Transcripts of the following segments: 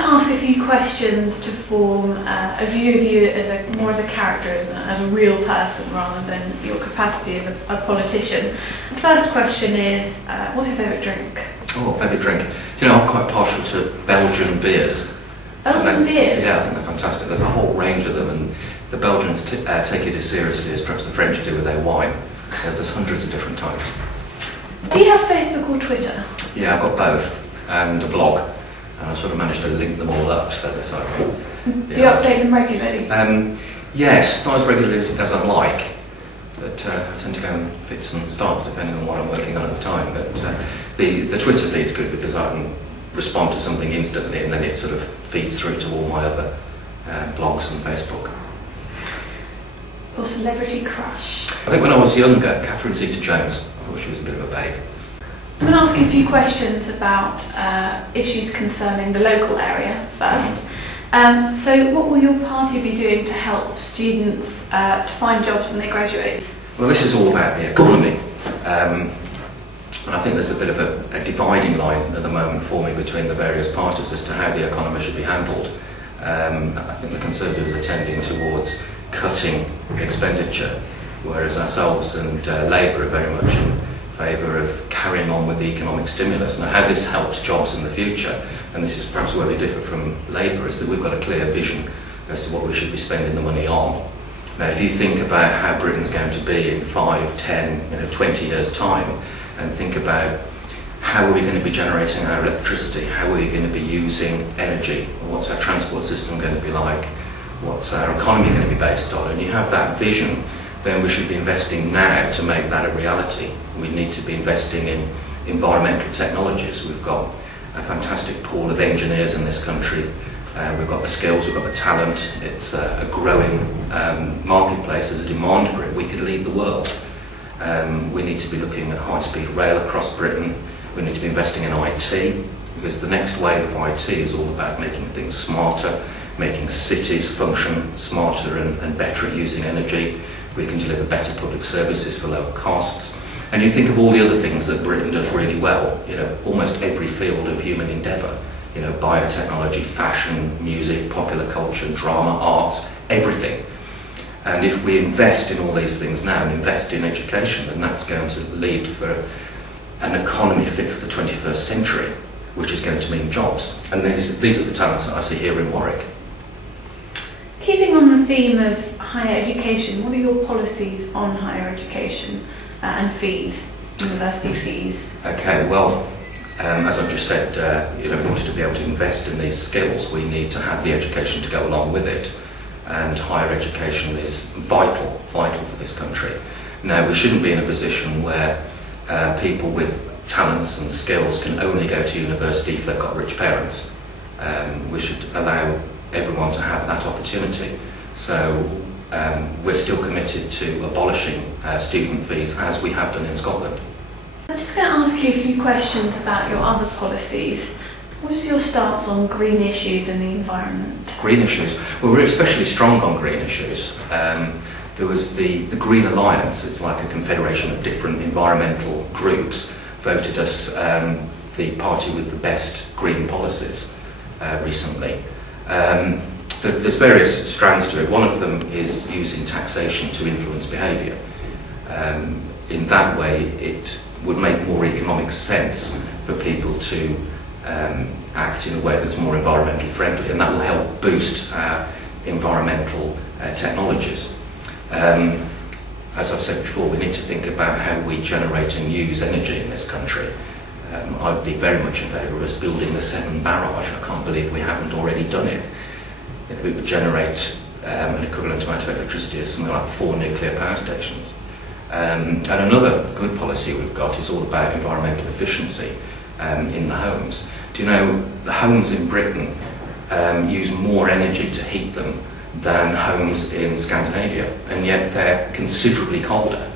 going to ask a few questions to form a view of you as more as a character, as a real person, rather than your capacity as a politician. The first question is, what's your favourite drink? Oh, favourite drink? Do you know, I'm quite partial to Belgian beers. Belgian beers? Yeah, I think they're fantastic. There's a whole range of them, and the Belgians take it as seriously as perhaps the French do with their wine. There's hundreds of different types. Do you have Facebook or Twitter? Yeah, I've got both, and a blog. And I sort of managed to link them all up so that I can... Do you update them regularly? Yes, not as regularly as I'd like, but I tend to go in fits and starts depending on what I'm working on at the time. But the Twitter feed's good because I can respond to something instantly and then it sort of feeds through to all my other blogs and Facebook. Your celebrity crush? I think when I was younger, Catherine Zeta-Jones. I thought she was a bit of a babe. I'm going to ask you a few questions about issues concerning the local area first. So what will your party be doing to help students to find jobs when they graduate? Well, this is all about the economy. And I think there's a bit of a dividing line at the moment forming between the various parties as to how the economy should be handled. I think the Conservatives are tending towards cutting expenditure, whereas ourselves and Labour are very much in favour of carrying on with the economic stimulus. Now, how this helps jobs in the future, and this is perhaps where we differ from Labour, is that we've got a clear vision as to what we should be spending the money on. Now, if you think about how Britain's going to be in 5, 10, 20 years' time, and think about how are we going to be generating our electricity, how are we going to be using energy, what's our transport system going to be like, what's our economy going to be based on, and you have that vision, then we should be investing now to make that a reality. We need to be investing in environmental technologies. We've got a fantastic pool of engineers in this country. We've got the skills, we've got the talent. It's a growing marketplace. There's a demand for it. We could lead the world. We need to be looking at high-speed rail across Britain. We need to be investing in IT, because the next wave of IT is all about making things smarter, making cities function smarter and better at using energy. We can deliver better public services for lower costs. And you think of all the other things that Britain does really well, almost every field of human endeavour, biotechnology, fashion, music, popular culture, drama, arts, everything. And if we invest in all these things now and invest in education, then that's going to lead for an economy fit for the 21st century, which is going to mean jobs. And these are the talents that I see here in Warwick. Keeping on the theme of higher education, what are your policies on higher education and fees, university fees? Okay, well, as I've just said, in order to be able to invest in these skills, we need to have the education to go along with it. And higher education is vital for this country. Now, we shouldn't be in a position where people with talents and skills can only go to university if they've got rich parents. We should allow everyone to have that opportunity. So we're still committed to abolishing student fees as we have done in Scotland. I'm just going to ask you a few questions about your other policies. What is your stance on green issues and the environment? Green issues? Well, we're especially strong on green issues. There was the Green Alliance. It's like a confederation of different environmental groups, voted us the party with the best green policies recently. There's various strands to it. One of them is using taxation to influence behaviour. In that way, it would make more economic sense for people to act in a way that's more environmentally friendly, and that will help boost our environmental technologies. As I've said before, we need to think about how we generate and use energy in this country. I'd be very much in favour of us building the Severn barrage. I can't believe we haven't already done it. It would generate an equivalent amount of electricity as something like 4 nuclear power stations. And another good policy we've got is all about environmental efficiency in the homes. Do you know, the homes in Britain use more energy to heat them than homes in Scandinavia, and yet they're considerably colder.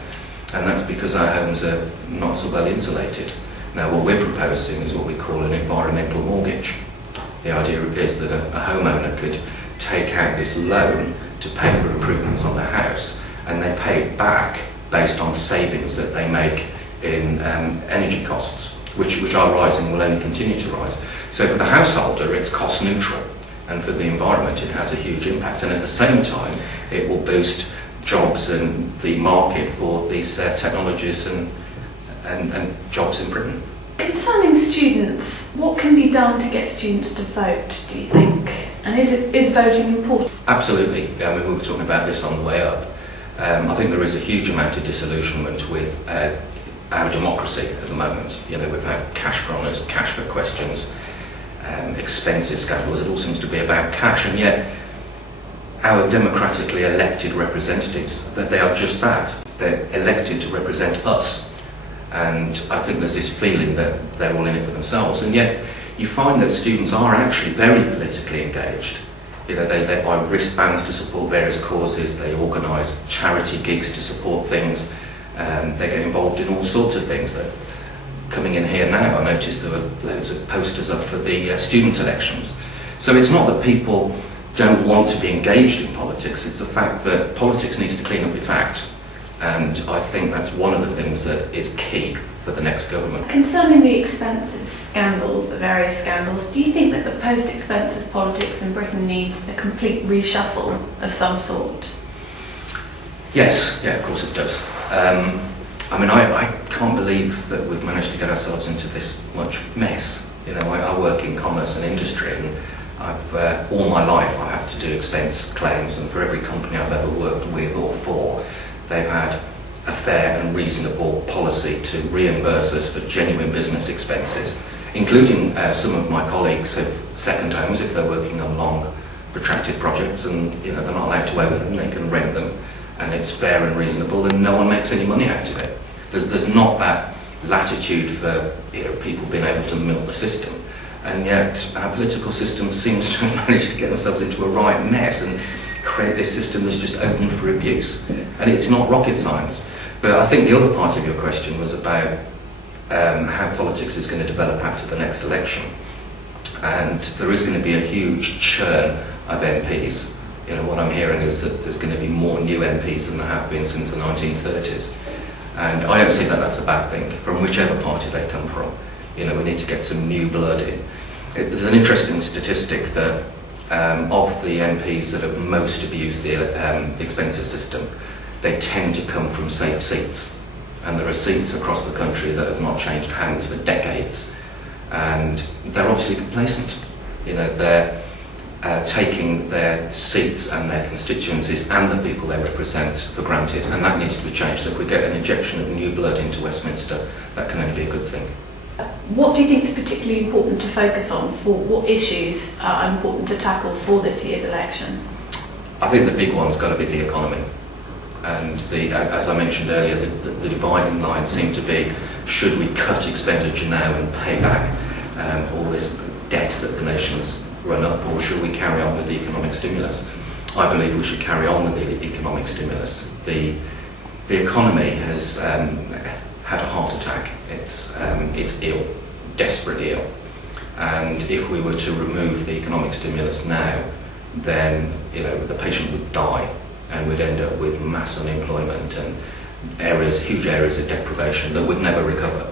And that's because our homes are not so well insulated. Now, what we're proposing is what we call an environmental mortgage. The idea is that a homeowner could take out this loan to pay for improvements on their house, and they pay it back based on savings that they make in energy costs. which are rising, will only continue to rise. So for the householder, it's cost neutral, and for the environment, it has a huge impact. And at the same time, it will boost jobs and the market for these technologies and jobs in Britain. Concerning students, what can be done to get students to vote, do you think? And is voting important? Absolutely. I mean, we were talking about this on the way up. I think there is a huge amount of disillusionment with our democracy at the moment. You know, we've had cash for honours, cash for questions, expensive scandals. It all seems to be about cash, and yet our democratically elected representatives, that they are just that. They're elected to represent us. And I think there's this feeling that they're all in it for themselves, and yet you find that students are actually very politically engaged. You know, they buy wristbands to support various causes, they organise charity gigs to support things, they get involved in all sorts of things. That coming in here now, I noticed there were loads of posters up for the student elections. So it's not that people don't want to be engaged in politics, it's the fact that politics needs to clean up its act. And I think that's one of the things that is key for the next government. Concerning the expenses scandals, the various scandals, do you think that the post-expenses politics in Britain needs a complete reshuffle of some sort? Yes, yeah, of course it does. I mean, I can't believe that we've managed to get ourselves into this much mess. You know, I work in commerce and industry, and I've all my life I had to do expense claims, and for every company I've ever worked with or for, they've had a fair and reasonable policy to reimburse us for genuine business expenses, including some of my colleagues have second homes if they're working on long, protracted projects, and you know they're not allowed to own them, they can rent them, and it's fair and reasonable, and no one makes any money out of it. There's not that latitude for people being able to milk the system, and yet our political system seems to have managed to get themselves into a right mess and create this system that's just open for abuse. And it's not rocket science. But I think the other part of your question was about how politics is going to develop after the next election. And there is going to be a huge churn of MPs. You know, what I'm hearing is that there's going to be more new MPs than there have been since the 1930s. And I don't see that that's a bad thing, from whichever party they come from. You know, we need to get some new blood in. There's an interesting statistic that of the MPs that have most abused the expenses system, they tend to come from safe seats. And there are seats across the country that have not changed hands for decades. And they're obviously complacent. You know, they're taking their seats and their constituencies and the people they represent for granted, and that needs to be changed. So if we get an injection of new blood into Westminster, that can only be a good thing. What do you think is particularly important to focus on? For what issues are important to tackle for this year's election? I think the big one's got to be the economy. And as I mentioned earlier, the dividing line seemed to be, should we cut expenditure now and pay back all this debt that the nation's run up, or should we carry on with the economic stimulus? I believe we should carry on with the economic stimulus. The economy has had a heart attack. It's ill, desperately ill. And if we were to remove the economic stimulus now, then the patient would die, and we'd end up with mass unemployment and huge areas of deprivation that would never recover.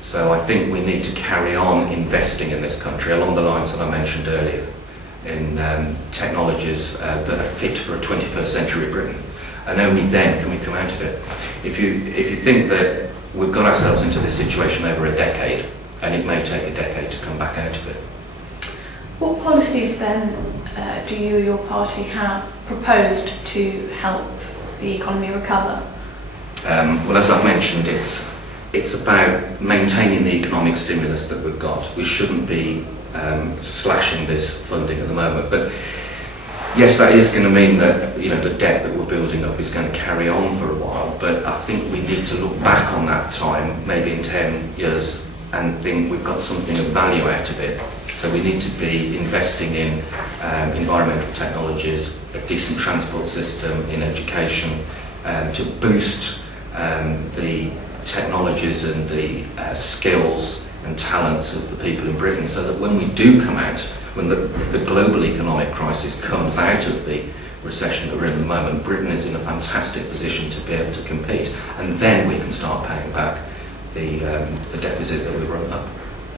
So I think we need to carry on investing in this country along the lines that I mentioned earlier, in technologies that are fit for a 21st century Britain. And only then can we come out of it. If you think that we've got ourselves into this situation over a decade, and it may take a decade to come back out of it. What policies then do you or your party have proposed to help the economy recover? Well, as I mentioned, it's about maintaining the economic stimulus that we've got. We shouldn't be slashing this funding at the moment, but yes, that is going to mean that the debt that we're building up is going to carry on for a while, but I think we need to look back on that time, maybe in 10 years, and think we've got something of value out of it. So we need to be investing in environmental technologies, a decent transport system, in education, to boost the technologies and the skills and talents of the people in Britain, so that when we do come out, when the global economic crisis comes out of the recession that we're in at the moment, Britain is in a fantastic position to be able to compete, and then we can start paying back the deficit that we run up.